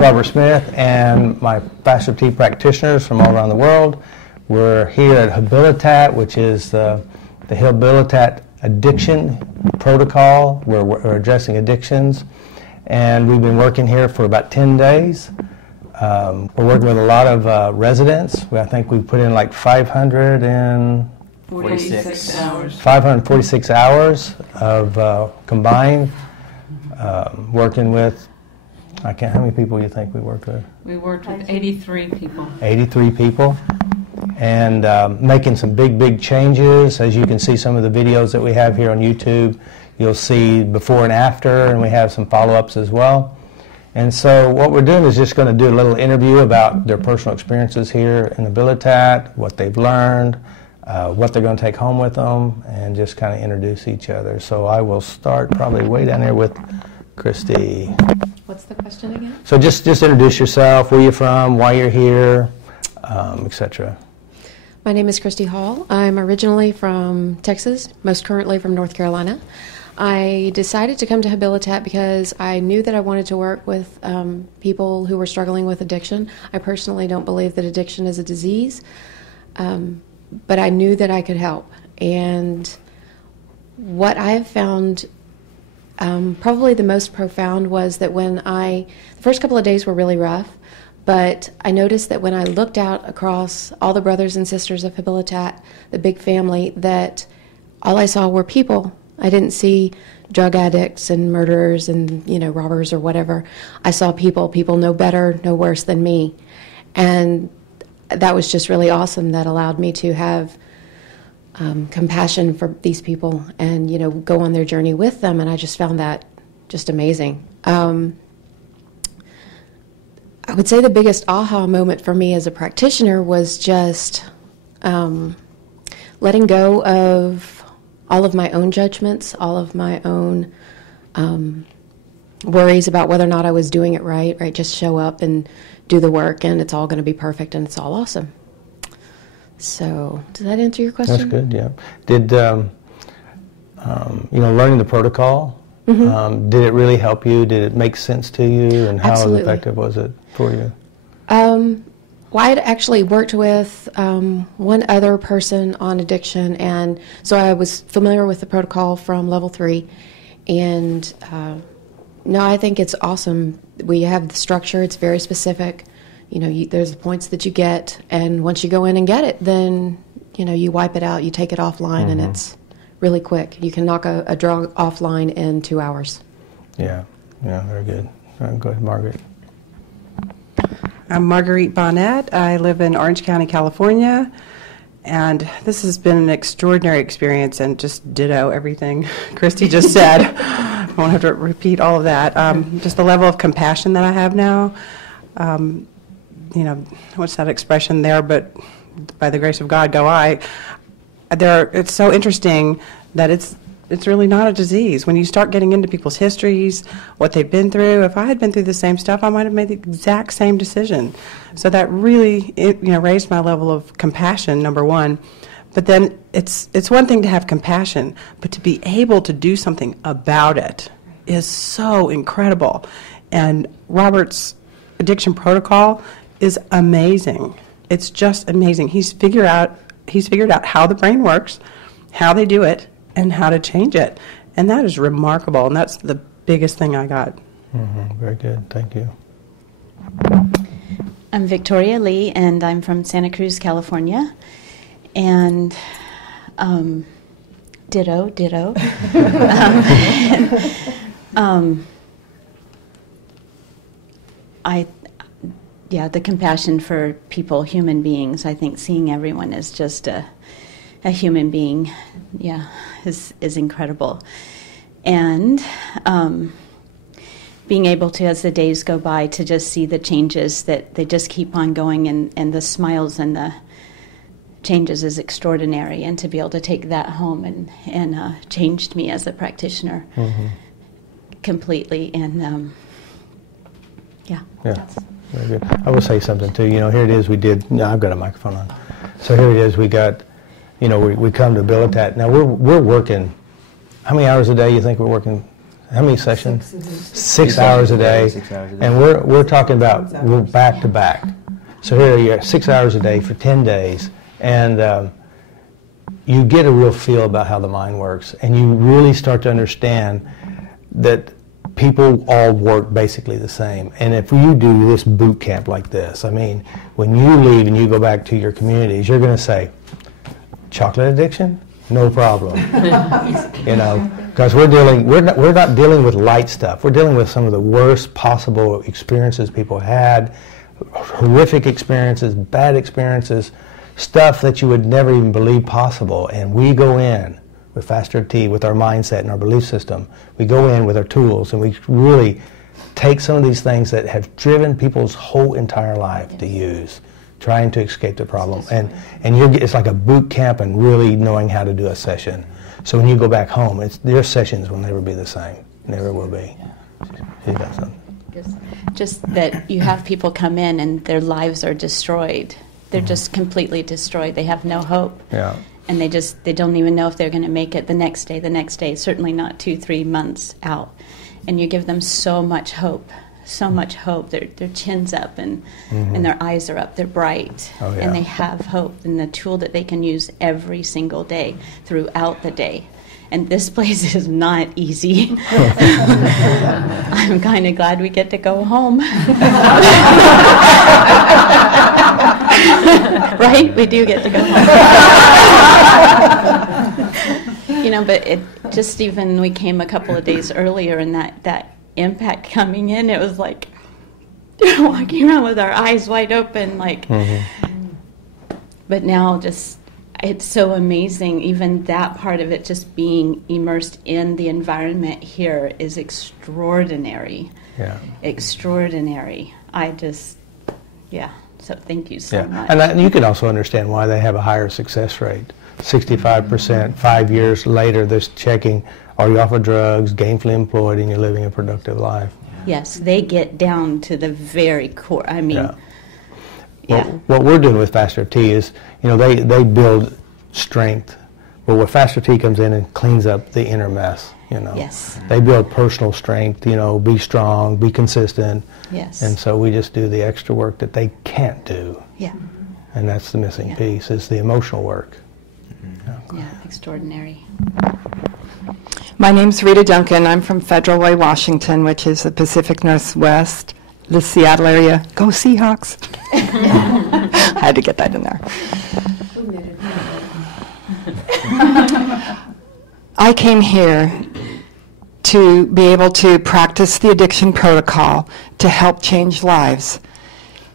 Robert Smith and my FasterEFT practitioners from all around the world. We're here at Habilitat, which is the Habilitat addiction protocol, where we're addressing addictions. And we've been working here for about 10 days. We're working with a lot of residents. I think we put in like 546 hours. 546 hours of combined working with. How many people do you think we worked with? We worked with 83 people. 83 people. And making some big changes. As you can see some of the videos that we have here on YouTube, you'll see before and after, and we have some follow-ups as well. And so what we're doing is just going to do a little interview about their personal experiences here in Habilitat, what they've learned, what they're going to take home with them, and just kind of introduce each other. So I will start probably way down there with Christy. What's the question again? So just introduce yourself, where you're from, why you're here, etc. My name is Christy Hall. I'm originally from Texas, most currently from North Carolina. I decided to come to Habilitat because I knew that I wanted to work with people who were struggling with addiction. I personally don't believe that addiction is a disease, but I knew that I could help. And what I have found probably the most profound was that the first couple of days were really rough, but I noticed that when I looked out across all the brothers and sisters of Habilitat, the big family, that all I saw were people. I didn't see drug addicts and murderers and, robbers or whatever. I saw people no better, no worse than me. And that was just really awesome. That allowed me to have compassion for these people and, go on their journey with them. And I just found that just amazing. I would say the biggest aha moment for me as a practitioner was just letting go of all of my own judgments, all of my own worries about whether or not I was doing it right? Just show up and do the work, and it's all going to be perfect, and it's all awesome. So, does that answer your question? That's good, yeah. Did, learning the protocol, did it really help you? Did it make sense to you? And how Absolutely. Effective was it for you? Well, I had actually worked with one other person on addiction, and so I was familiar with the protocol from level 3. And no, I think it's awesome. We have the structure, it's very specific. There's the points that you get, and once you go in and get it, then, you wipe it out, you take it offline, and it's really quick. You can knock a drug offline in 2 hours. Yeah, very good. Go ahead, Margaret. I'm Marguerite Bonnet. I live in Orange County, California, and this has been an extraordinary experience and just ditto everything Christy just said. I won't have to repeat all of that. Just the level of compassion that I have now. What's that expression there? But by the grace of God, go I. It's so interesting that it's really not a disease. When you start getting into people's histories, what they've been through, if I had been through the same stuff, I might have made the exact same decision. So that really, raised my level of compassion, number one. But then it's one thing to have compassion, but to be able to do something about it is so incredible. And Robert's addiction protocol is amazing. It's just amazing. He's figured out how the brain works, how they do it, and how to change it. And that is remarkable, and that's the biggest thing I got. Very good. Thank you. I'm Victoria Lee, and I'm from Santa Cruz, California. And ditto. The compassion for people, human beings. I think seeing everyone as just a human being, is incredible. And being able to, as the days go by, to just see the changes, that they just keep on going, and the smiles and the changes is extraordinary. And to be able to take that home and changed me as a practitioner completely. And That's very good. I will say something too. Here it is. I've got a microphone on. So here it is. We got. We come to Habilitat. Now we're working. How many hours a day you think we're working, how many sessions? 6 hours a day. 6 hours a day. And we're talking about we're back to back. So here you're 6 hours a day for 10 days, and you get a real feel about how the mind works, and you really start to understand that people all work basically the same. And if you do this boot camp like this, I mean, when you leave and you go back to your communities, you're going to say, chocolate addiction? No problem. You know, because we're not dealing with light stuff. We're dealing with some of the worst possible experiences people had, horrific experiences, bad experiences, stuff that you would never even believe possible. And we go in with FasterEFT, with our mindset and our belief system. We go in with our tools, and we really take some of these things that have driven people's whole entire life to use, trying to escape the problem. And it's like a boot camp and really knowing how to do a session. So when you go back home, your sessions will never be the same. Never will be. You got something? Just that you have people come in and their lives are destroyed. They're just completely destroyed. They have no hope. Yeah. And they don't even know if they're going to make it the next day, certainly not 2-3 months out. And you give them so much hope. Their chin's up and their eyes are up. They're bright. Oh, yeah. And they have hope and the tool that they can use every single day throughout the day. And this place is not easy. I'm kind of glad we get to go home. Right? We do get to go home. You know, but it just even we came a couple of days earlier, and that impact coming in, it was like walking around with our eyes wide open, like. But now just. It's so amazing, even that part of it, just being immersed in the environment here is extraordinary. Yeah. Extraordinary. So thank you so much. And you can also understand why they have a higher success rate. 65%, 5 years later, they're checking, are you off of drugs, gainfully employed, and you're living a productive life? Yes, they get down to the very core. I mean... Well, what we're doing with FasterEFT is, you know, they build strength. Well, what FasterEFT comes in and cleans up the inner mess, you know. Yes. They build personal strength, you know, be strong, be consistent. Yes. And so we just do the extra work that they can't do. Yeah. And that's the missing piece, is the emotional work. Yeah, extraordinary. My name's Rita Duncan. I'm from Federal Way, Washington, which is the Pacific Northwest, the Seattle area. Go Seahawks! I had to get that in there. I came here to be able to practice the addiction protocol to help change lives.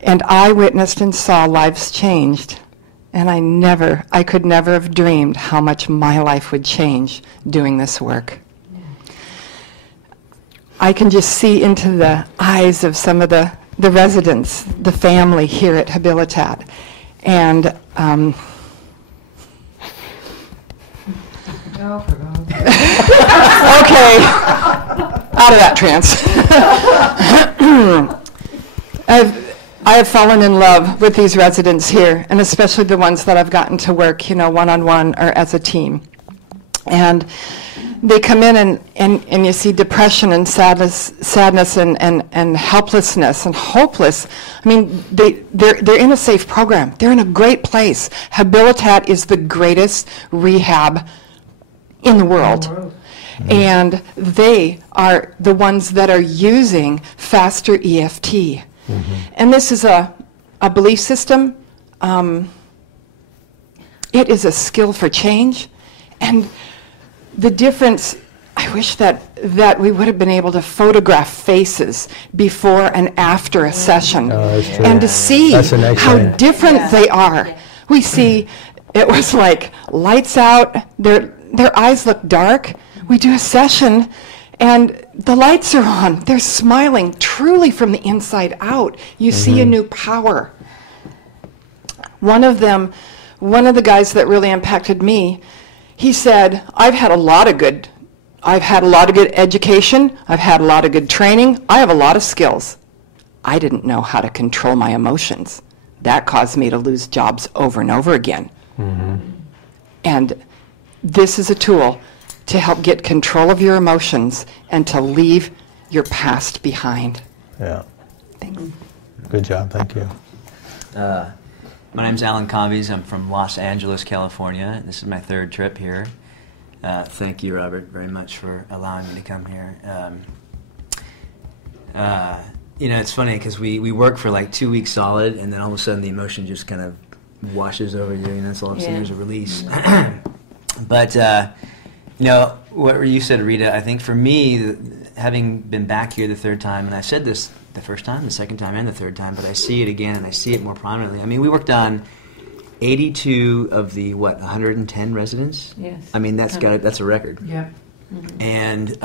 And I witnessed and saw lives changed. And I could never have dreamed how much my life would change doing this work. I can just see into the eyes of some of the residents, the family here at Habilitat. And okay, out of that trance. I have fallen in love with these residents here, and especially the ones that I've gotten to work, you know, one-on-one or as a team. And they come in and you see depression and sadness and helplessness and hopeless. I mean, they're in a safe program. They're in a great place. Habilitat is the greatest rehab in the world. And they are the ones that are using FasterEFT. And this is a belief system. It is a skill for change. And the difference, I wish that we would have been able to photograph faces before and after a session. And to see how different they are. We see, it was like lights out, their eyes look dark. We do a session and the lights are on. They're smiling truly from the inside out. You see a new power. One of the guys that really impacted me, he said, I've had a lot of good education. I've had a lot of good training. I have a lot of skills. I didn't know how to control my emotions. That caused me to lose jobs over and over again. And this is a tool to help get control of your emotions and to leave your past behind. Yeah. Thanks. Good job. Thank you. My name's Alan Conveys. I'm from Los Angeles, California. This is my third trip here. Thank you, Robert, very much for allowing me to come here. It's funny because we work for like 2 weeks solid, and then all of a sudden the emotion just kind of washes over you, and that's all of a sudden there's a release. But, what you said, Rita, I think for me, having been back here the third time, and I said this the first time, the second time, and the third time, but I see it again, and I see it more prominently. I mean, we worked on 82 of the, 110 residents? Yes. I mean, that's a record. Yeah. Mm-hmm. And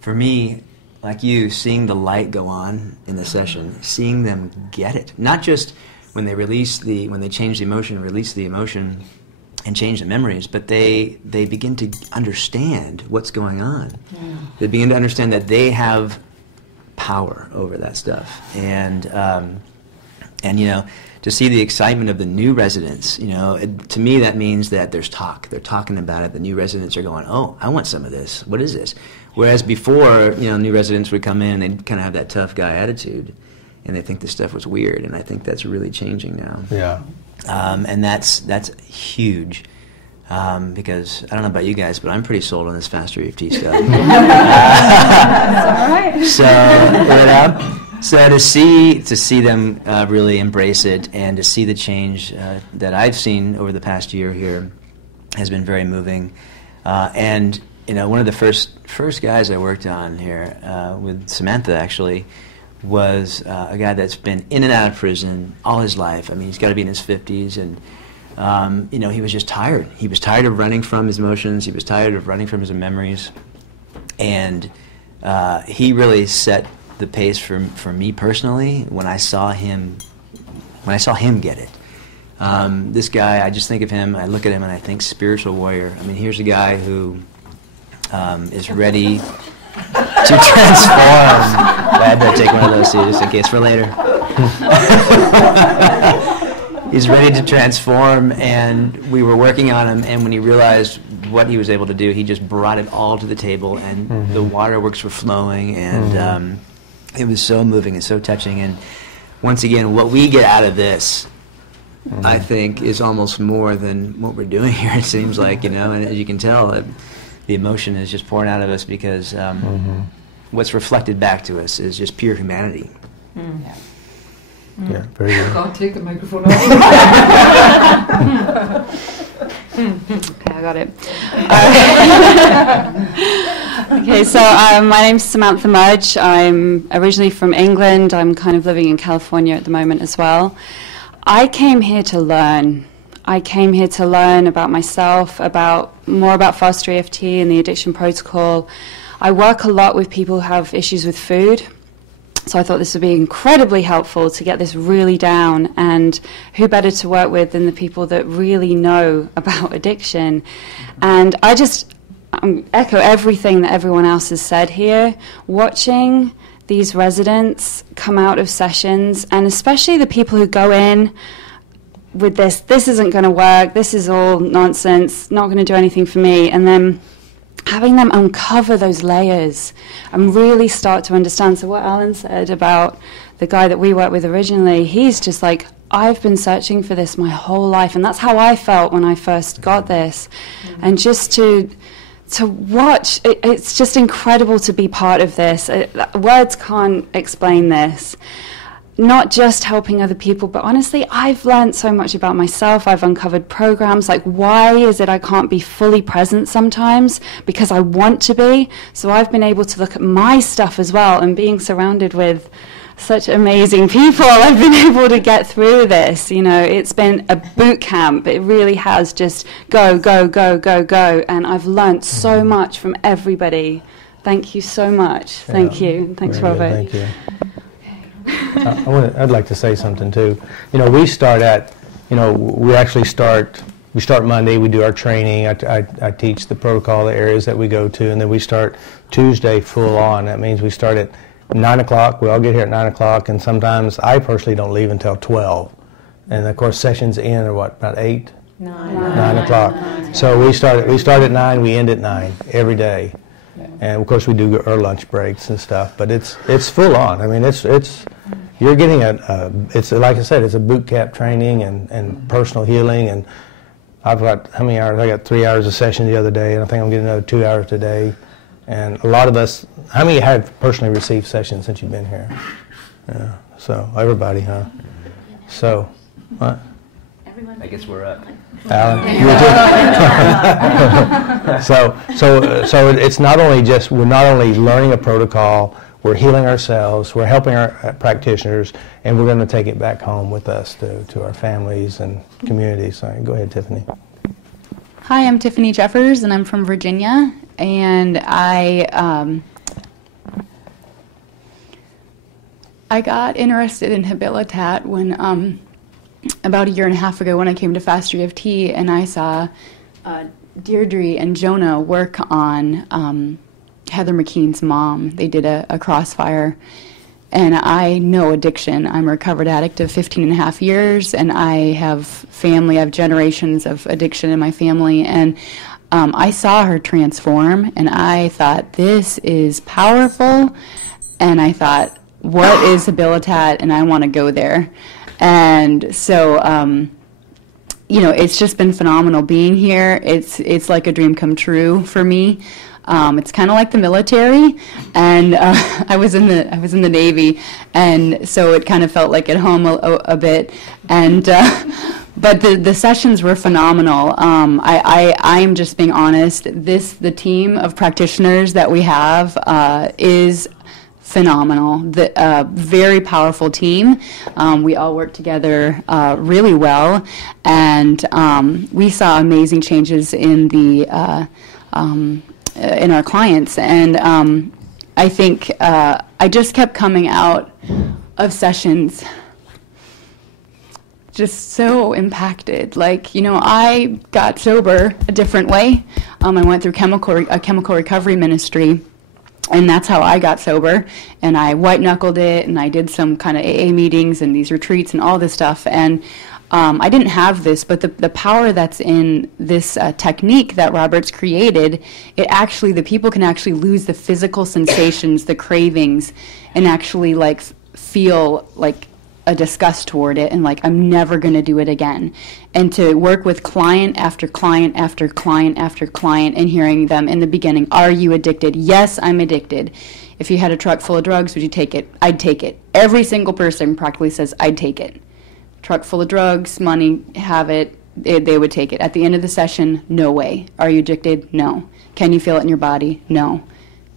for me, like you, seeing the light go on in the session, seeing them get it, not just when they when they change the emotion, release the emotion, and change the memories, but they begin to understand what's going on. Yeah. They begin to understand that they have power over that stuff, and to see the excitement of the new residents, to me that means that there's talk. They're talking about it. The new residents are going, "Oh, I want some of this. What is this?" Whereas before, new residents would come in and they'd kind of have that tough guy attitude, and they think this stuff was weird. And I think that's really changing now. Yeah. And that's huge. Because I don't know about you guys, but I'm pretty sold on this FasterEFT stuff. That's all right. So to see them really embrace it, and to see the change that I've seen over the past year here has been very moving. And one of the first guys I worked on here with Samantha actually was a guy that's been in and out of prison all his life. I mean, he's got to be in his 50s, and he was just tired. He was tired of running from his emotions. He was tired of running from his memories, and he really set the pace for me personally when I saw him get it. This guy, I just think of him. I look at him and I think spiritual warrior. I mean, here's a guy who is ready to transform. I had to take one of those too, just in case for later. He's ready to transform, and we were working on him, and when he realized what he was able to do, he just brought it all to the table, and the waterworks were flowing, and it was so moving and so touching. And once again, what we get out of this, I think, is almost more than what we're doing here, it seems like, and as you can tell, the emotion is just pouring out of us because what's reflected back to us is just pure humanity. Yeah. Yeah, very good. I'll take the microphone off. Okay, I got it. Okay, so my name's Samantha Mudge. I'm originally from England. I'm kind of living in California at the moment as well. I came here to learn. I came here to learn about myself, more about FasterEFT and the addiction protocol. I work a lot with people who have issues with food. So I thought this would be incredibly helpful to get this really down, and who better to work with than the people that really know about addiction. And I just echo everything that everyone else has said here. Watching these residents come out of sessions, and especially the people who go in with this isn't going to work, this is all nonsense, not going to do anything for me, and then having them uncover those layers and really start to understand. So what Alan said about the guy that we worked with originally, he's just like, I've been searching for this my whole life, and that's how I felt when I first got this. And just to watch, it's just incredible to be part of this. Words can't explain this. Not just helping other people, but honestly, I've learned so much about myself. I've uncovered programs, like why is it I can't be fully present sometimes? Because I want to be. So I've been able to look at my stuff as well, and being surrounded with such amazing people, I've been able to get through this. It's been a boot camp. It really has just go, go, go, go, go. And I've learned so much from everybody. Thank you so much. Thank you. Thanks, Robert. Thank you. I'd like to say something too. We start at, we start Monday, we do our training, I teach the protocol, the areas that we go to, and then we start Tuesday full on. That means we start at 9 o'clock, we all get here at 9 o'clock, and sometimes I personally don't leave until 12. And of course sessions end at about 8, 9 o'clock. So we start at 9, we end at 9 every day. And of course we do our lunch breaks and stuff, but it's full on. I mean, you're getting it's like I said, it's a boot camp training and personal healing. And I've got, how many hours? I got 3 hours a session the other day, and I think I'm getting another 2 hours today. And a lot of us, how many have personally received sessions since you've been here? Yeah, so everybody, huh? So, what? I guess we're up. Alan, so it's not only just, we're not only learning a protocol, we're healing ourselves, we're helping our practitioners, and we're going to take it back home with us to our families and communities. So go ahead, Tiffany. Hi, I'm Tiffany Jeffers, and I'm from Virginia, and I got interested in Habilitat when about a year and a half ago when I came to FasterEFT, and I saw Deirdre and Jonah work on Heather McKean's mom. They did a crossfire, and I know addiction. I'm a recovered addict of 15 and a half years, and I have family, I have generations of addiction in my family, and I saw her transform, and I thought, this is powerful, and I thought, what is Habilitat, and I want to go there. And so, you know, it's just been phenomenal being here. It's like a dream come true for me. It's kind of like the military, and I was in the Navy, and so it kind of felt like at home a bit. And but the sessions were phenomenal. I'm just being honest. The team of practitioners that we have is phenomenal. Very powerful team. We all work together really well, and we saw amazing changes in in our clients. And I think I just kept coming out of sessions just so impacted. Like, you know, I got sober a different way. I went through a chemical recovery ministry. And that's how I got sober, and I white-knuckled it, and I did some kind of AA meetings and these retreats and all this stuff. And I didn't have this, but the power that's in this technique that Robert's created, the people can actually lose the physical sensations, the cravings, and actually like feel like a disgust toward it, and like, I'm never going to do it again. And to work with client after client after client after client and hearing them in the beginning, are you addicted? Yes, I'm addicted. If you had a truck full of drugs, would you take it? I'd take it. Every single person practically says, I'd take it. Truck full of drugs, money, have it, they would take it. At the end of the session, no way. Are you addicted? No. Can you feel it in your body? No.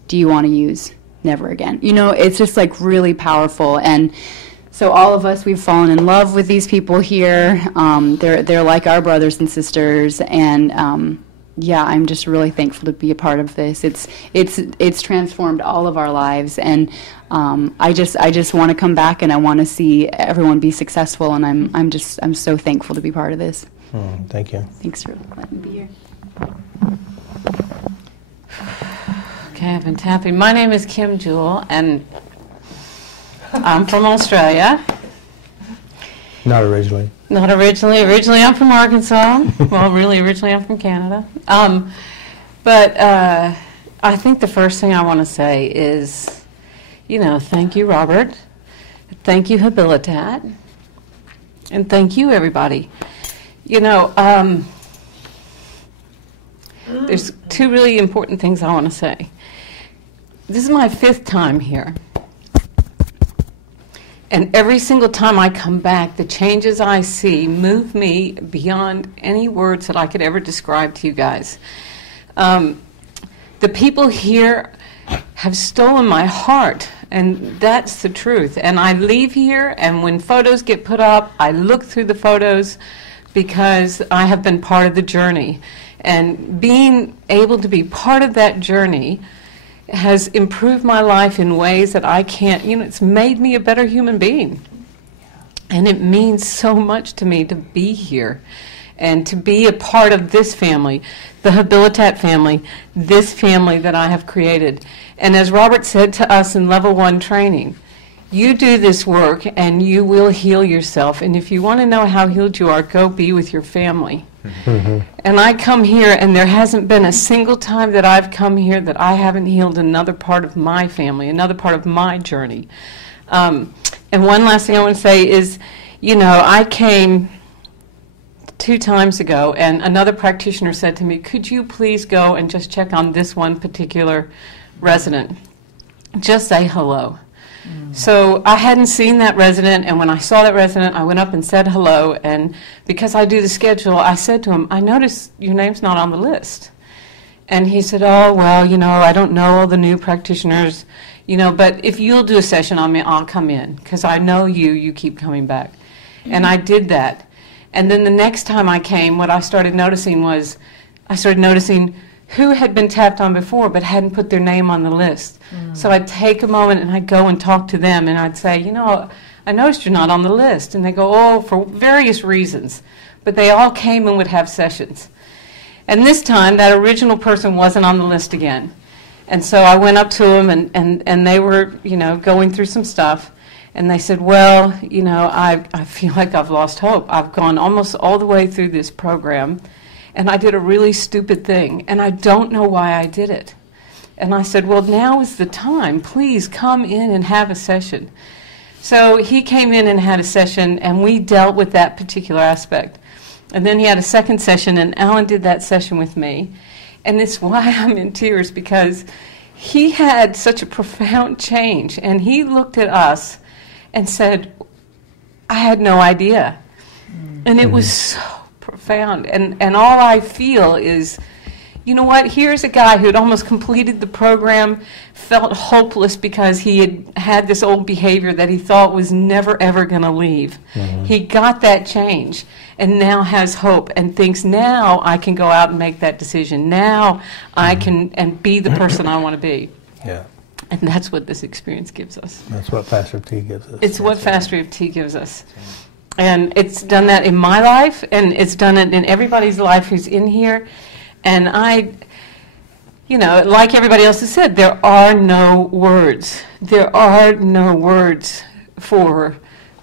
Do you want to use? Never again. You know, it's just like really powerful. And so all of us, we've fallen in love with these people here. They're like our brothers and sisters, and yeah, I'm just really thankful to be a part of this. It's transformed all of our lives, and I just want to come back, and I want to see everyone be successful, and I'm so thankful to be part of this. Thank you. Thanks for letting me be here. Okay, I've been tapping. My name is Kim Jewell, and I'm from Australia. Not originally. Not originally. Originally, I'm from Arkansas. Well, really, originally, I'm from Canada. But I think the first thing I want to say is, you know, thank you, Robert. Thank you, Habilitat. And thank you, everybody. You know, there's two really important things I want to say. This is my 5th time here. And every single time I come back, the changes I see move me beyond any words that I could ever describe to you guys. The people here have stolen my heart, and that's the truth. And I leave here, and when photos get put up, I look through the photos because I have been part of the journey. And being able to be part of that journey has improved my life in ways that I can't, you know, it's made me a better human being. And it means so much to me to be here and to be a part of this family, the Habilitat family, this family that I have created. And as Robert said to us in level 1 training, you do this work and you will heal yourself. And if you want to know how healed you are, go be with your family. And I come here, and there hasn't been a single time that I've come here that I haven't healed another part of my family, another part of my journey. And one last thing I want to say is, you know, I came 2 times ago, and another practitioner said to me, could you please go and just check on this one particular resident? Just say hello. So I hadn't seen that resident, and when I saw that resident, I went up and said hello, and because I do the schedule, I said to him, I noticed your name's not on the list. And he said, oh, well, you know, I don't know all the new practitioners, you know, but if you'll do a session on me, I'll come in, because I know you keep coming back. And I did that. And then the next time I came, what I started noticing was, who had been tapped on before but hadn't put their name on the list. So I'd take a moment and I'd go and talk to them, and I'd say, you know, I noticed you're not on the list. And they go, oh, for various reasons. But they all came and would have sessions. And this time, that original person wasn't on the list again. And so I went up to them, and they were, you know, going through some stuff. And they said, well, you know, I feel like I've lost hope. I've gone almost all the way through this program, and I did a really stupid thing, and I don't know why I did it. And I said, well, now is the time. Please come in and have a session. So he came in and had a session, and we dealt with that particular aspect. And then he had a second session, and Alan did that session with me. And it's why I'm in tears, because he had such a profound change, and he looked at us and said, I had no idea. And it was so profound. And all I feel is, you know what, here's a guy who had almost completed the program, felt hopeless because he had this old behavior that he thought was never ever going to leave. He got that change and now has hope and thinks, now I can go out and make that decision. Now I can and be the person I want to be. Yeah. And that's what this experience gives us. That's what FasterEFT gives us. It's what FasterEFT gives us. And it's done that in my life, and it's done it in everybody's life who's in here. And I, you know, like everybody else has said, there are no words. There are no words for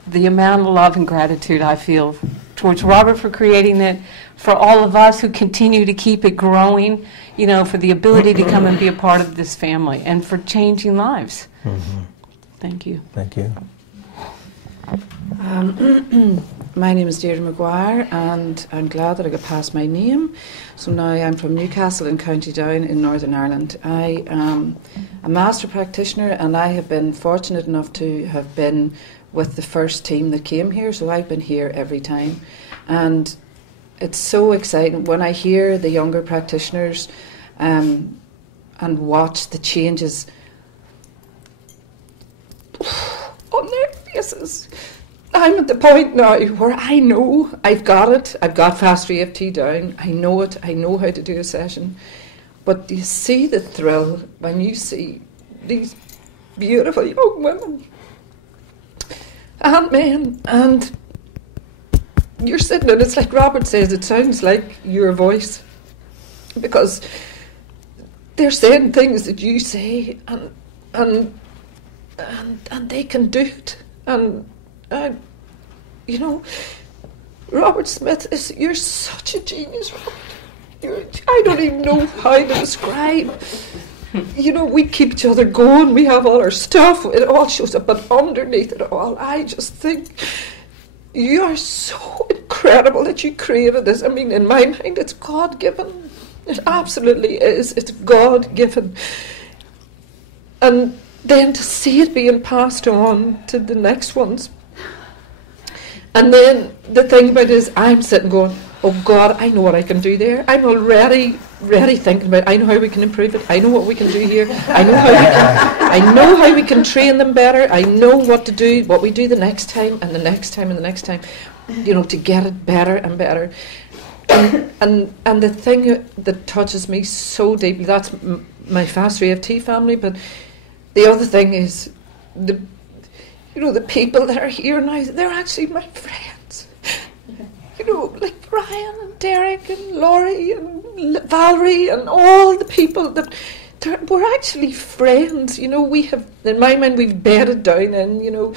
the amount of love and gratitude I feel towards Robert for creating it, for all of us who continue to keep it growing, you know, for the ability to come and be a part of this family, and for changing lives. Thank you. Thank you. My name is Deirdre McGuire, and I'm glad that I got past my name. So now I'm from Newcastle in County Down in Northern Ireland. I am a master practitioner, and I have been fortunate enough to have been with the first team that came here, so I've been here every time. And it's so exciting when I hear the younger practitioners and watch the changes on their faces. I'm at the point now where I know I've got it. I've got FasterEFT down. I know it. I know how to do a session. But you see the thrill when you see these beautiful young women and men, and you're sitting and it's like Robert says, it sounds like your voice, because they're saying things that you say, and they can do it. And you know, Robert Smith, you're such a genius, Robert. I don't even know how to describe. You know, we keep each other going. We have all our stuff. It all shows up, but underneath it all, I just think you are so incredible that you created this. I mean, in my mind, it's God-given. It absolutely is. It's God-given. And then to see it being passed on to the next ones. And then the thing about it is, I'm sitting going, oh God, I know what I can do there. I'm already thinking about, I know how we can improve it. I know what we can do here. I know how we can train them better. I know what to do, what we do the next time and the next time and the next time, you know, to get it better and better. And the thing that touches me so deeply, that's my FasterEFT family, but the other thing is the people that are here now, they're actually my friends. You know, like Brian and Derek and Laurie and Valerie and all the people that we're actually friends. You know, we have, in my mind, we've bedded down, and you know,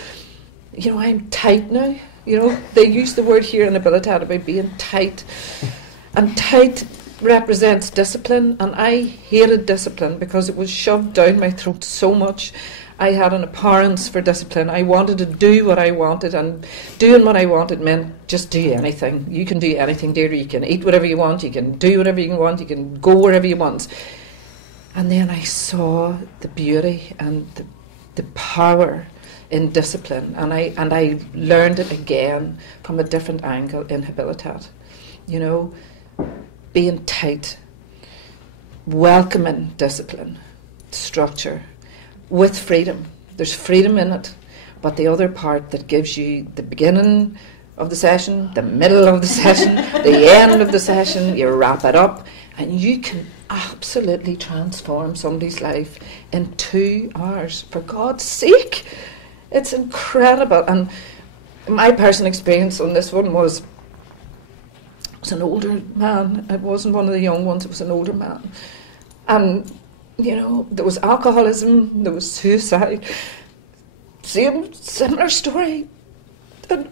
I'm tight now. You know, they use the word here in Habilitat about being tight. And tight represents discipline, and I hated discipline because it was shoved down my throat so much. I had an abhorrence for discipline. I wanted to do what I wanted, and doing what I wanted meant just do anything. You can do anything, dear. You can eat whatever you want, you can do whatever you want, you can go wherever you want. And then I saw the beauty and the power in discipline, and I learned it again from a different angle in Habilitat. You know, being tight, welcoming discipline, structure, with freedom. There's freedom in it, but the other part that gives you the beginning of the session, the middle of the session, the end of the session, you wrap it up, and you can absolutely transform somebody's life in 2 hours. For God's sake, it's incredible. And my personal experience on this one was an older man. It wasn't one of the young ones, it was an older man. And, you know, there was alcoholism, there was suicide, similar story. And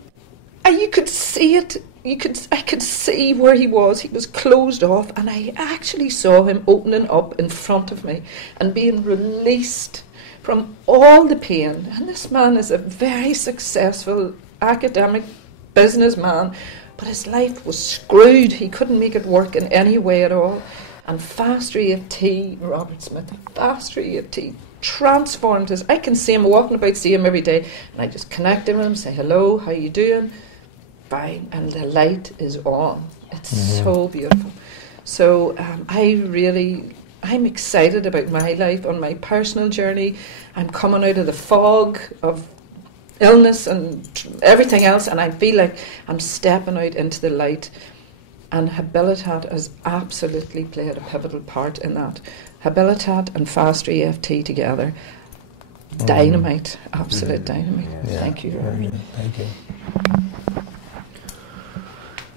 you could see it. I could see where he was. He was closed off, and I actually saw him opening up in front of me and being released from all the pain. And this man is a very successful academic businessman, but his life was screwed. He couldn't make it work in any way at all. And FasterEFT, Robert Smith, FasterEFT transformed his. I can see him walking about, see him every day, and I just connect with him, say hello, how you doing? Fine, and the light is on. It's so beautiful. So I'm excited about my life on my personal journey. I'm coming out of the fog of illness and everything else, and I feel like I'm stepping out into the light. And Habilitat has absolutely played a pivotal part in that. Habilitat and FasterEFT together, dynamite, absolute dynamite. Yeah. Thank you very much. Thank you.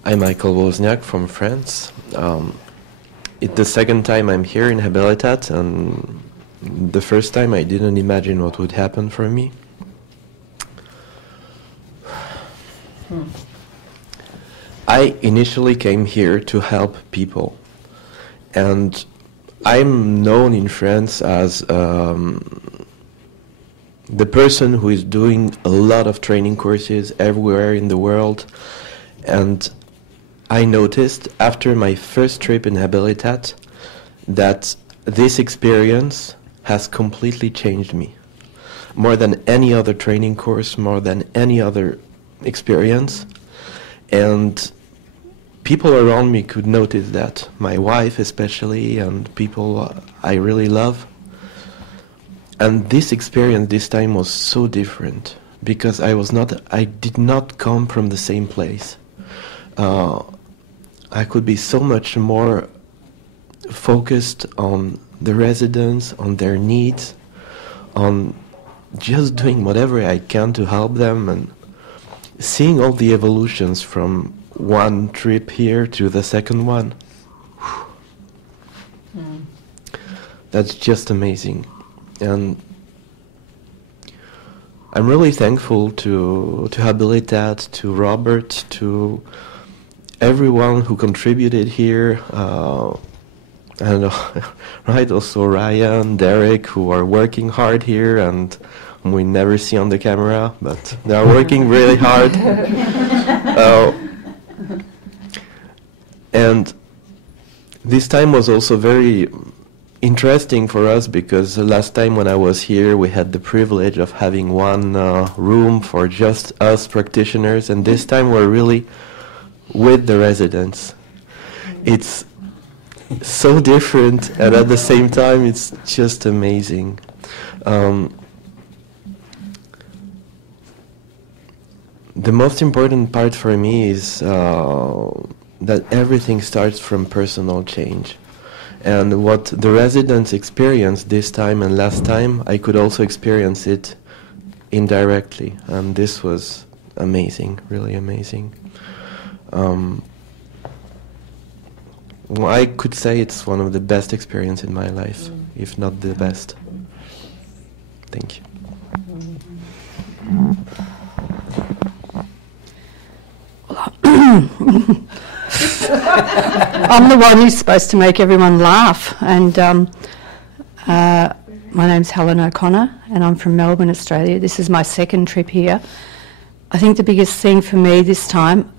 I'm Michael Wozniak from France. It's the second time I'm here in Habilitat, and the first time I didn't imagine what would happen for me. I initially came here to help people, and I'm known in France as the person who is doing a lot of training courses everywhere in the world, and I noticed after my first trip in Habilitat that this experience has completely changed me. More than any other training course, more than any other experience. And people around me could notice that, my wife especially, and people I really love. And this experience this time was so different, because I did not come from the same place. I could be so much more focused on the residents, on their needs, on just doing whatever I can to help them, and seeing all the evolutions from one trip here to the second one. That's just amazing. And I'm really thankful to Habilitat, to Robert, to everyone who contributed here, and right, also Ryan, Derek, who are working hard here and whom we never see on the camera, but they are working really hard. And this time was also very interesting for us, because the last time when I was here we had the privilege of having one room for just us practitioners, and this time we're really with the residents. It's so different, and at the same time it's just amazing. The most important part for me is that everything starts from personal change. And what the residents experienced this time and last time, I could also experience it indirectly. And this was amazing, really amazing. Well, I could say it's one of the best experiences in my life, if not the best. Thank you. I'm the one who's supposed to make everyone laugh. And my name's Helen O'Connor, and I'm from Melbourne, Australia. This is my second trip here. I think the biggest thing for me this time,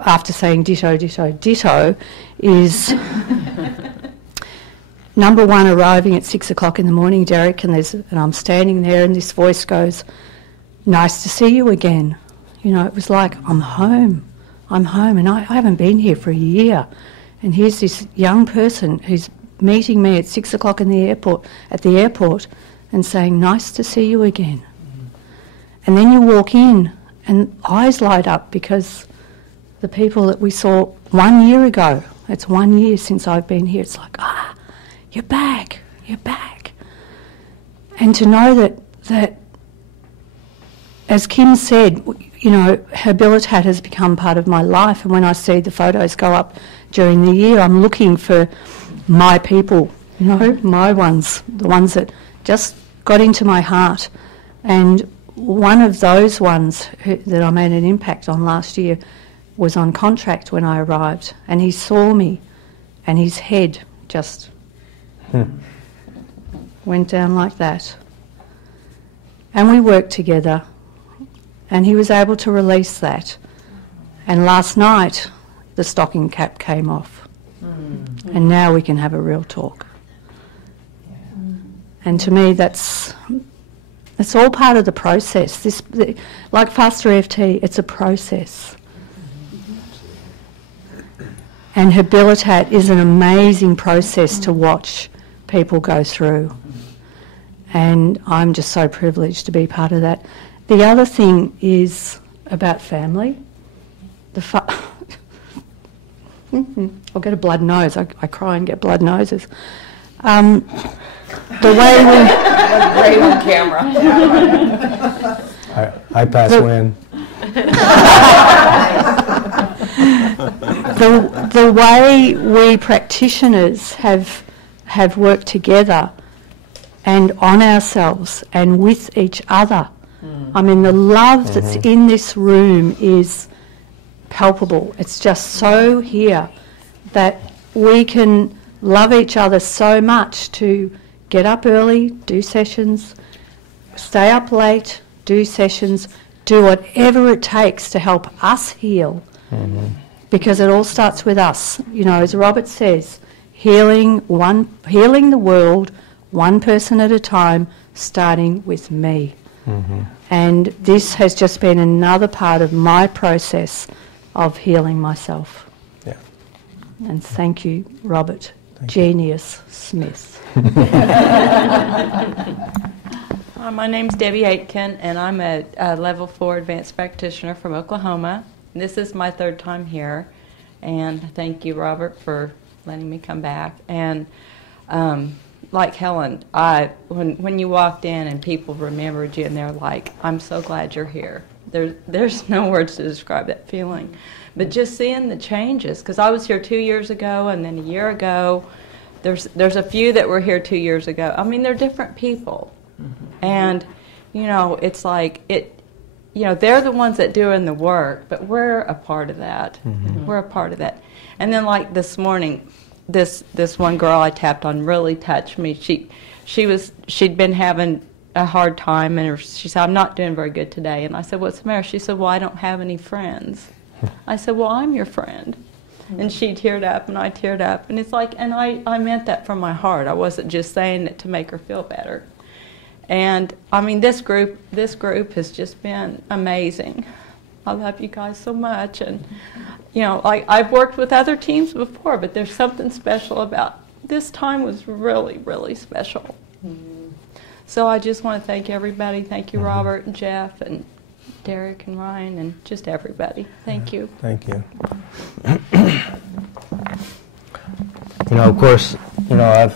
after saying ditto, ditto, ditto, is number one, arriving at 6 o'clock in the morning, Derek, and I'm standing there, and this voice goes, "Nice to see you again." You know, it was like, I'm home, and I haven't been here for a year. And here's this young person who's meeting me at 6 o'clock in the airport, and saying, "Nice to see you again." And then you walk in, and eyes light up, because the people that we saw 1 year ago, it's 1 year since I've been here, it's like, you're back, you're back. And to know that, as Kim said, you know, Habilitat has become part of my life, and when I see the photos go up during the year, I'm looking for my people, you know, my ones, the ones that just got into my heart. And one of those ones that I made an impact on last year was on contract when I arrived, and he saw me, and his head just went down like that. And we worked together, and he was able to release that. And last night, the stocking cap came off. And now we can have a real talk. And to me, that's all part of the process. Like FasterEFT, it's a process. And Habilitat is an amazing process to watch people go through. And I'm just so privileged to be part of that. The other thing is about family. I'll get a blood nose. I cry and get blood noses. The way we... Great on camera. I pass win. The way we practitioners have worked together and on ourselves and with each other. I mean, the love that's in this room is palpable. It's just so here that we can love each other so much to get up early, do sessions, stay up late, do sessions, do whatever it takes to help us heal. Because it all starts with us. You know, as Robert says, healing the world one person at a time, starting with me. And this has just been another part of my process of healing myself. Yeah. And thank you, Robert, Genius Smith. Hi, my name's Debbie Aitken, and I'm a Level 4 Advanced Practitioner from Oklahoma. And this is my third time here, and thank you, Robert, for letting me come back. And like Helen, when you walked in and people remembered you, and they're like, "I'm so glad you're here." There's no words to describe that feeling. But just seeing the changes, because I was here 2 years ago, and then a year ago. There's a few that were here 2 years ago. I mean, they're different people. And, you know, it's like, you know, they're the ones that doing the work, but we're a part of that. We're a part of that. And then, like this morning, this one girl I tapped on really touched me. She'd been having a hard time, and she said, "I'm not doing very good today." And I said, "What's the matter?" She said, "Well, I don't have any friends." I said, "Well, I'm your friend." And she teared up, and I teared up. And it's like, and I meant that from my heart. I wasn't just saying it to make her feel better. And, I mean, this group has just been amazing. I love you guys so much. And, you know, I've worked with other teams before, but there's something special about this time was really, really special. So I just want to thank everybody. Thank you, Robert and Jeff and Derek and Ryan and just everybody. Thank you. Thank you. You know, of course, you know,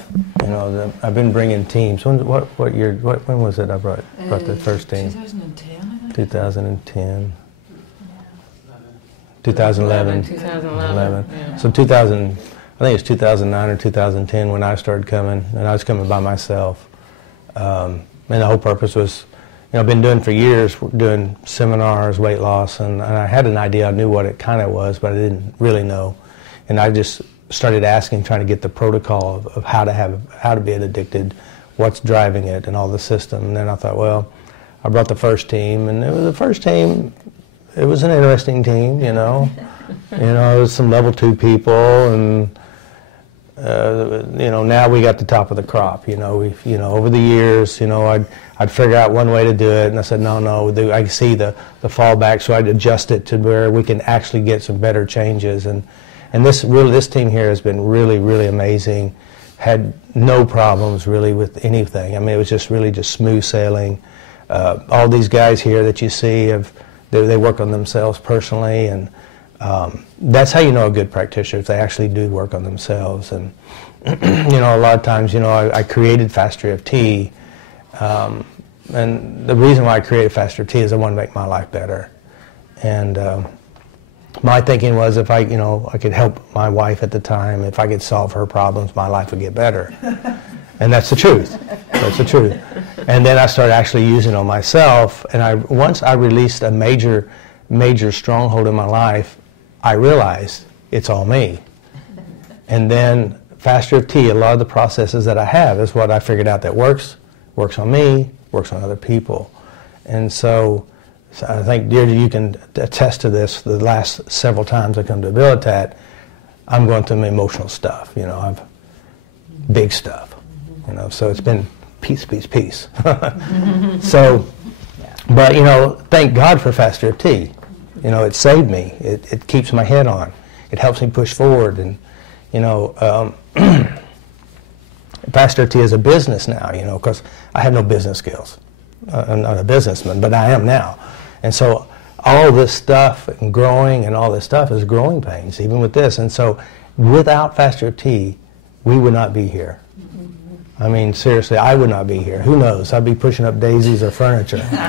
I've been bringing teams. When was it I brought the first team? 2010, I think. 2010. 2011. 2011. Yeah. So 2000, I think it's 2009 or 2010 when I started coming, and I was coming by myself. And the whole purpose was, you know, I've been doing for years, doing seminars, weight loss, and I had an idea. I knew what it kind of was, but I didn't really know. and I just started asking, trying to get the protocol of how to be addicted, what's driving it, and all the system. And then I thought, well, I brought the first team, and it was the first team. It was an interesting team, you know. There was some level 2 people, and now we got the top of the crop. Over the years, I'd figure out one way to do it, and I said, no, I see the fallback, so I'd adjust it to where we can actually get some better changes. And this team here has been really, really amazing. Had no problems really with anything. I mean, it was just really just smooth sailing. All these guys here that you see, they work on themselves personally, and that's how you know a good practitioner, if they actually do work on themselves. And a lot of times, I created FasterEFT, and the reason why I created FasterEFT is I want to make my life better. And my thinking was, if I could help my wife at the time, if I could solve her problems, my life would get better. And that's the truth. That's the truth. And then I started actually using it on myself, and once I released a major stronghold in my life, I realized it's all me. And then FasterEFT, a lot of the processes that I have is what I figured out that works on me, works on other people. And so I think, Deirdre, you can attest to this. The last several times I come to Habilitat, I'm going through emotional stuff. I've big stuff. So it's been peace. So, but thank God for FasterEFT. It saved me. It keeps my head on. It helps me push forward. And FasterEFT is a business now. Because I have no business skills. I'm not a businessman, but I am now. And so all this stuff and growing and all this stuff is growing pains, even with this. And so without FasterEFT, we would not be here. I mean, seriously, I would not be here. Who knows? I'd be pushing up daisies or furniture. And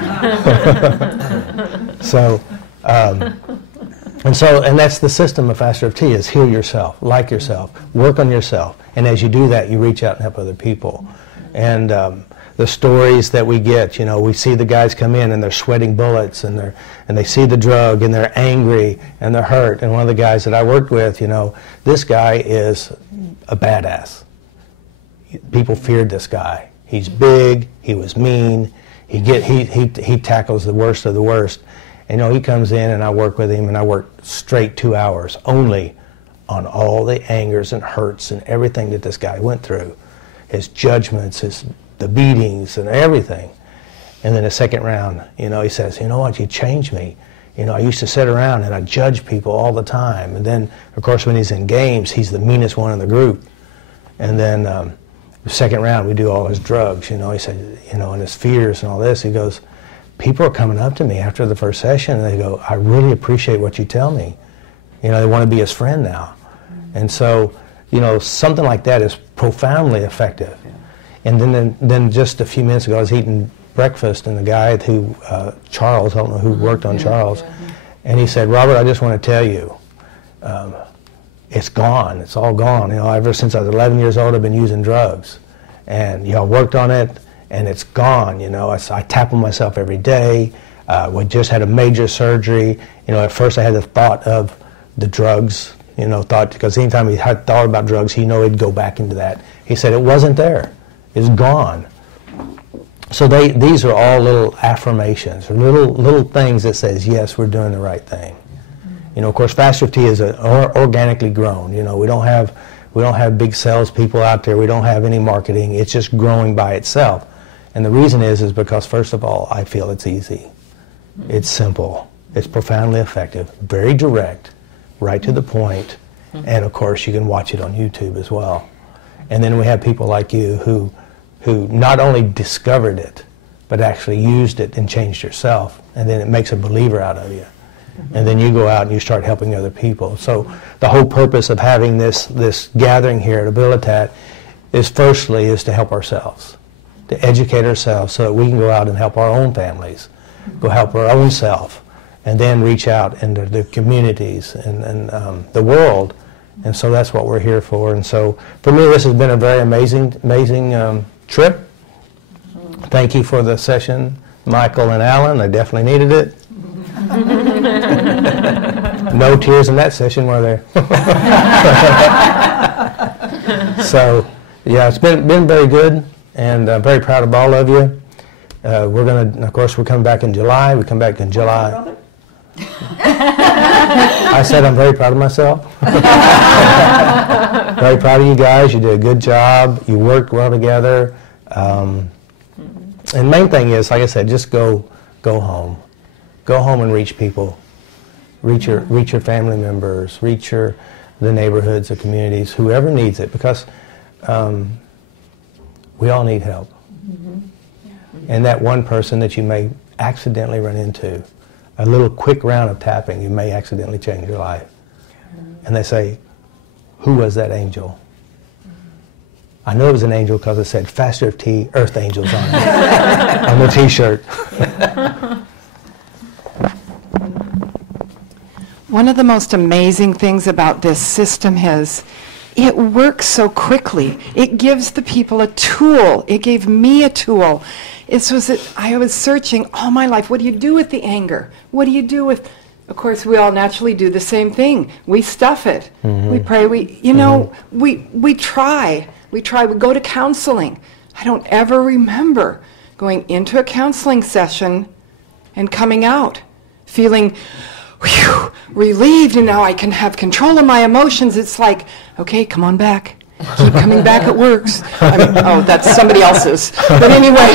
that's the system of FasterEFT, is heal yourself, like yourself, work on yourself. And as you do that, you reach out and help other people. And the stories that we get, we see the guys come in and they're sweating bullets, and they see the drug and they're angry and they're hurt. And one of the guys that I worked with, this guy is a badass. People feared this guy. He's big. He was mean. He tackles the worst of the worst. And he comes in and I work with him, and I work straight 2 hours only on all the angers and hurts and everything that this guy went through, his judgments, the beatings and everything. And then the second round, he says, you know what, you changed me. I used to sit around and I judge people all the time. And then, of course, when he's in games, he's the meanest one in the group. And then the second round, we do all his drugs. He said, and his fears and all this. He goes, people are coming up to me after the first session, and they go, I really appreciate what you tell me. They want to be his friend now. And so, something like that is profoundly effective. And then just a few minutes ago, I was eating breakfast, and the guy who, Charles, I don't know who worked on Charles, and he said, Robert, I just want to tell you, it's gone. It's all gone. Ever since I was 11 years old, I've been using drugs. And, I worked on it, and it's gone. I tap on myself every day. We just had a major surgery. At first I had the thought of the drugs, because anytime he had thought about drugs, he'd go back into that. He said it wasn't there. It's gone. So these are all little affirmations, or little things that says, yes, we're doing the right thing. Of course, FasterEFT is organically grown. We don't have big salespeople out there. We don't have any marketing. It's just growing by itself. And the reason is because, first of all, I feel it's easy. It's simple. It's profoundly effective, very direct, right to the point. And, of course, you can watch it on YouTube as well. And then we have people like you who not only discovered it, but actually used it and changed yourself. And then it makes a believer out of you. And then you go out and you start helping other people. So the whole purpose of having this gathering here at Habilitat is to help ourselves, to educate ourselves so that we can go out and help our own families, go help our own self, and then reach out into the communities and the world. And so that's what we're here for. And so for me, this has been a very amazing trip. Thank you for the session, Michael and Alan. I definitely needed it. No tears in that session, were there? So, yeah, it's been very good, and I'm very proud of all of you. We're going to, of course, we're coming back in July. We come back in July. I said I'm very proud of myself. Very proud of you guys. You did a good job. You worked well together. And the main thing is, like I said, just go home. Go home and reach people. Reach your family members. Reach the neighborhoods, the communities, whoever needs it, because we all need help. And that one person that you may accidentally run into, a little quick round of tapping, you may accidentally change your life. And they say, who was that angel? I know it was an angel because it said FasterEFT Earth Angels on it, on the t-shirt. One of the most amazing things about this system is it works so quickly. It gives the people a tool. It gave me a tool. I was searching all my life. What do you do with the anger? What do you do with... Of course, we all naturally do the same thing. We stuff it. We pray. We try. We go to counseling. I don't ever remember going into a counseling session and coming out feeling relieved, and now I can have control of my emotions. It's like, okay, come on back. Keep coming back, it works. That's somebody else's. But anyway,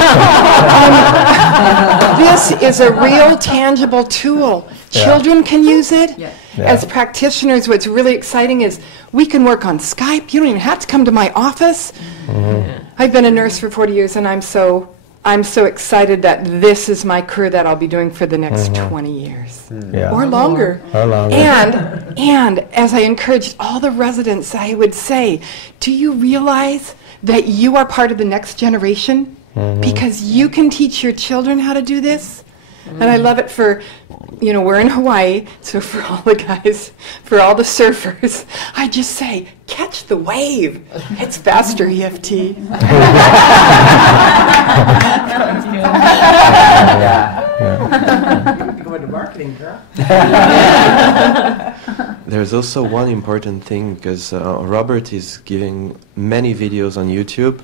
this is a real tangible tool. Yeah. Children can use it. Yeah. As practitioners, what's really exciting is we can work on Skype. You don't even have to come to my office. I've been a nurse for 40 years, and I'm so excited that this is my career that I'll be doing for the next 20 years. Or longer. And as I encouraged all the residents, I would say, do you realize that you are part of the next generation? Because you can teach your children how to do this. And I love it for, we're in Hawaii, so for all the guys, for all the surfers, I just say, catch the wave. It's FasterEFT. Go into marketing, girl. There's also one important thing, because Robert is giving many videos on YouTube.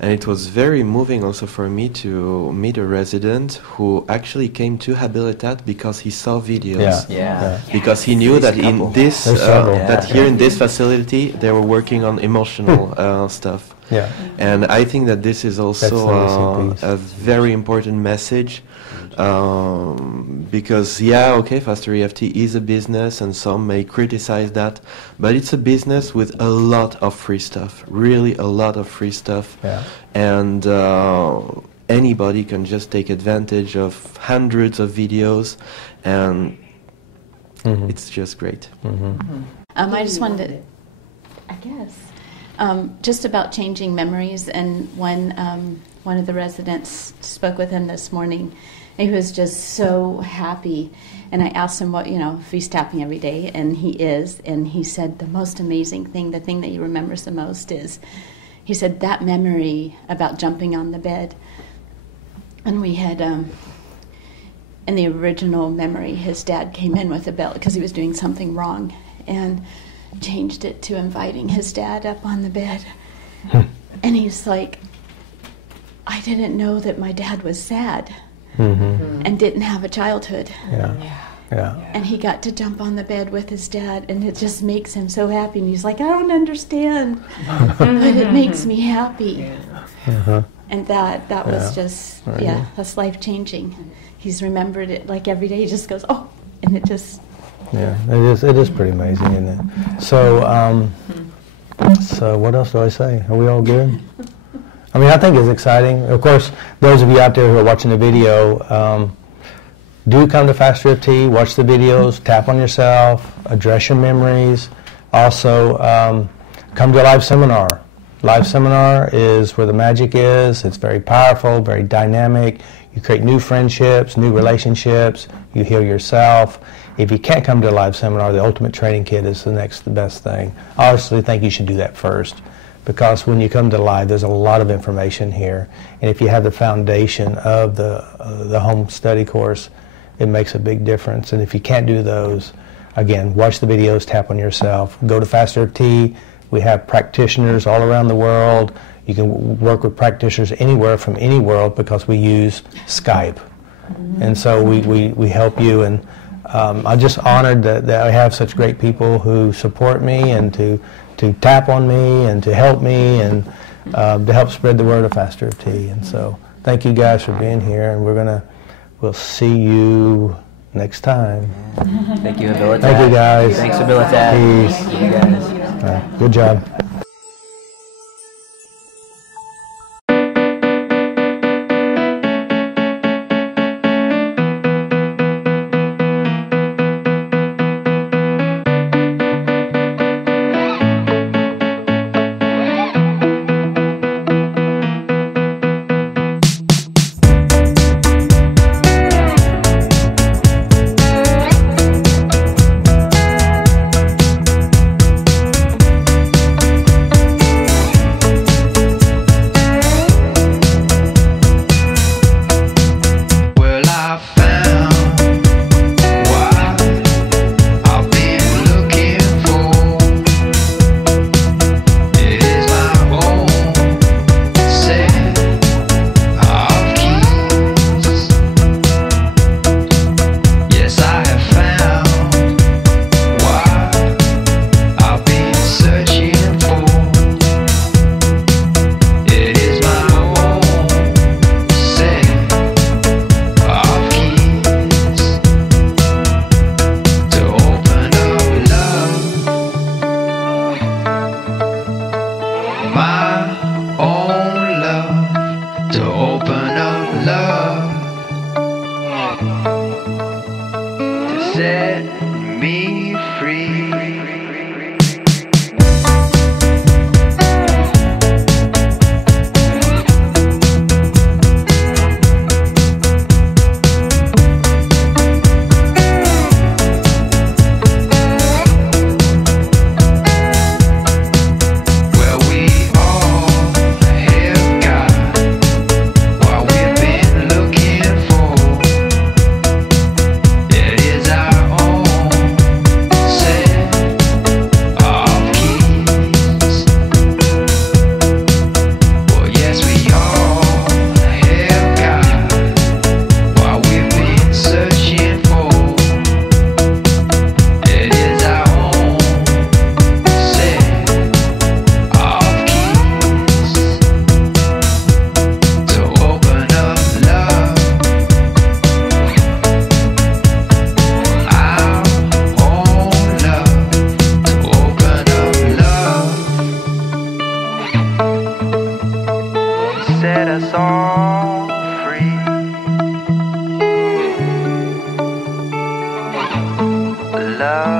And it was very moving also for me to meet a resident who actually came to Habilitat because he saw videos. Because he knew that in this, that here in this facility, they were working on emotional stuff. And I think that this is also a very important message. Because FasterEFT is a business, and some may criticize that, but it's a business with a lot of free stuff, really a lot of free stuff, and anybody can just take advantage of hundreds of videos, and it's just great. I just wanted to, just about changing memories, and when one of the residents spoke with him this morning, he was just so happy, and I asked him if he's tapping every day, and he is, and he said the most amazing thing, the thing that he remembers the most is, he said that memory about jumping on the bed, and we had, in the original memory, his dad came in with a belt because he was doing something wrong, and changed it to inviting his dad up on the bed, and he's like, I didn't know that my dad was sad. And didn't have a childhood. And he got to jump on the bed with his dad, and it just makes him so happy. And he's like, I don't understand, but it makes me happy. And that was just, that's life-changing. He's remembered it like every day. He just goes, oh, and it just... it is pretty amazing, isn't it? So, so what else do I say? Are we all good? I mean, I think it's exciting. Of course, those of you out there who are watching the video, do come to FasterEFT, watch the videos, tap on yourself, address your memories. Also, come to a live seminar. Live seminar is where the magic is. It's very powerful, very dynamic. You create new friendships, new relationships. You heal yourself. If you can't come to a live seminar, the Ultimate Training Kit is the best thing. I honestly think you should do that first, because when you come to live, there's a lot of information here, and if you have the foundation of the home study course, it makes a big difference. And if you can't do those, again, watch the videos, tap on yourself. Go to FasterEFT. We have practitioners all around the world. You can work with practitioners anywhere from any world because we use Skype. And so we help you. And I'm just honored that I have such great people who support me and to tap on me and to help me and to help spread the word of FasterEFT. And so thank you guys for being here, and we'll see you next time. Thank you, Habilitat. Thank you, guys. Thanks, Habilitat. Peace. Thank you, guys. All right. Good job. love.